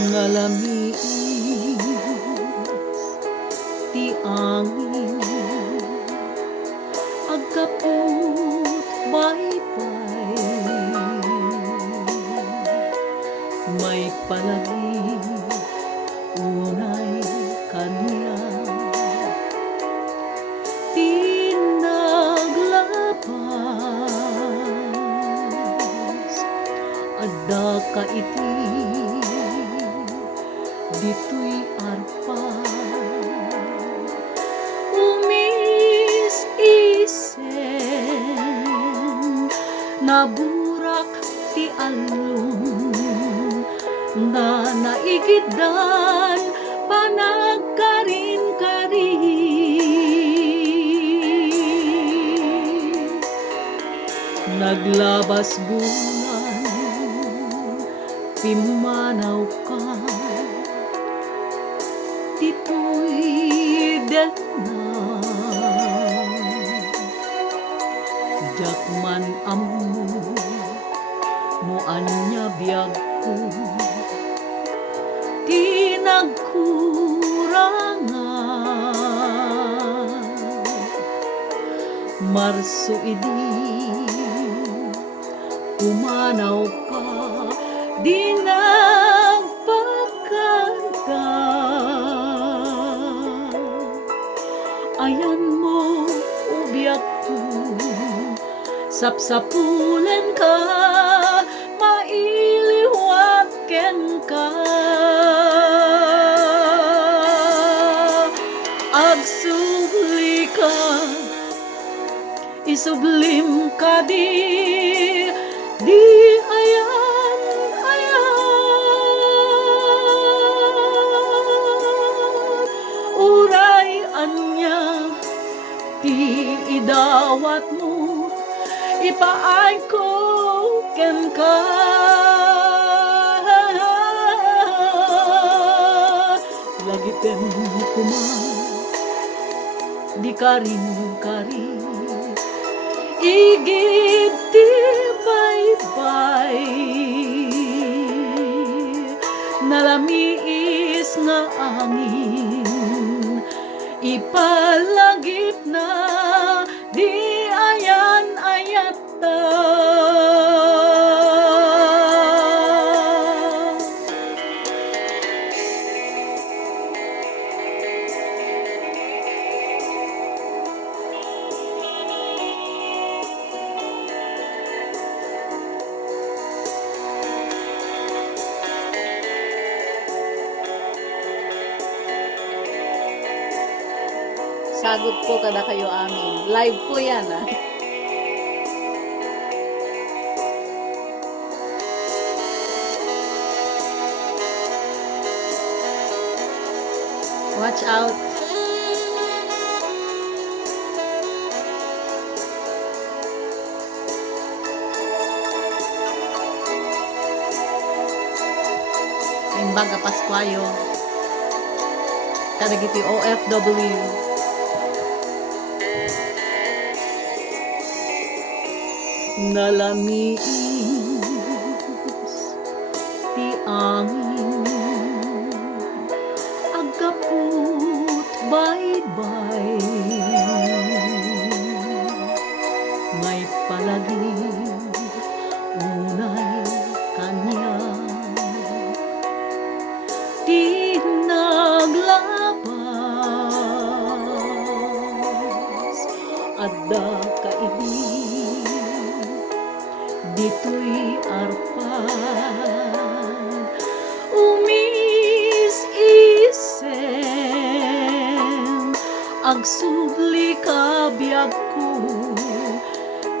Ngalamiis ti angin agkaput baybay may palagi unay kanya tinaglabas adda ka iti dito'y arpa umis-isen naburak ti alun na naigidan panagkarin-karin naglabas bulan pimanaw ka dito'y delna jakman amu moanya biag ko tinagkurangan marso idi umanaw ka di nagpagkanta ayan mo ubiyak ko sapsapulen ka mailiwaken ka agsubli ka isublim ka di ayan uray anya ti idawat mo ipaay ko ken ka lagiten kuma di karin-karin igid ti baybay nalamiis nga angin ipalagip na di ayan ayata sagot po kada kayo amin. Live po yan Watch out. Imbaga Pascuayo. Kadagiti OFW. Nalamiis ti angin agkaput baybay may palagi unay kanya tinaglabas adda kaibig dito'y arpan umis-isen agsubli ka biag ko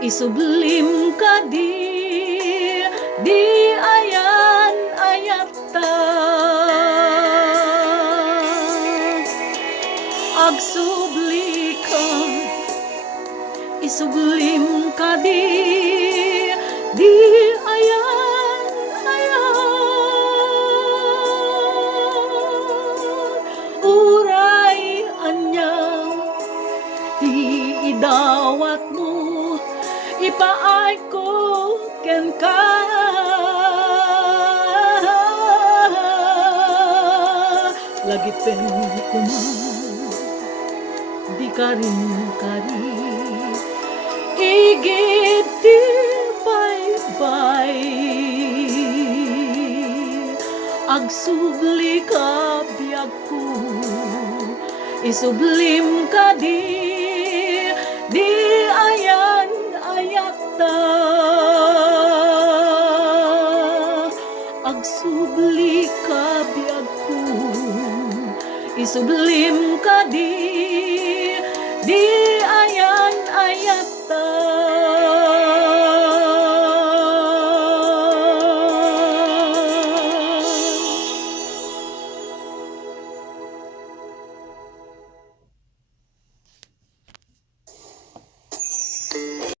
isublim ka di ayan ayata agsubli ka isublim ka di ayan uray anya ti idawat mo ipaay ko ken ka Pero kuman di ka rin kari higit di bye-bye agsubli ka biyag ko isublim ka di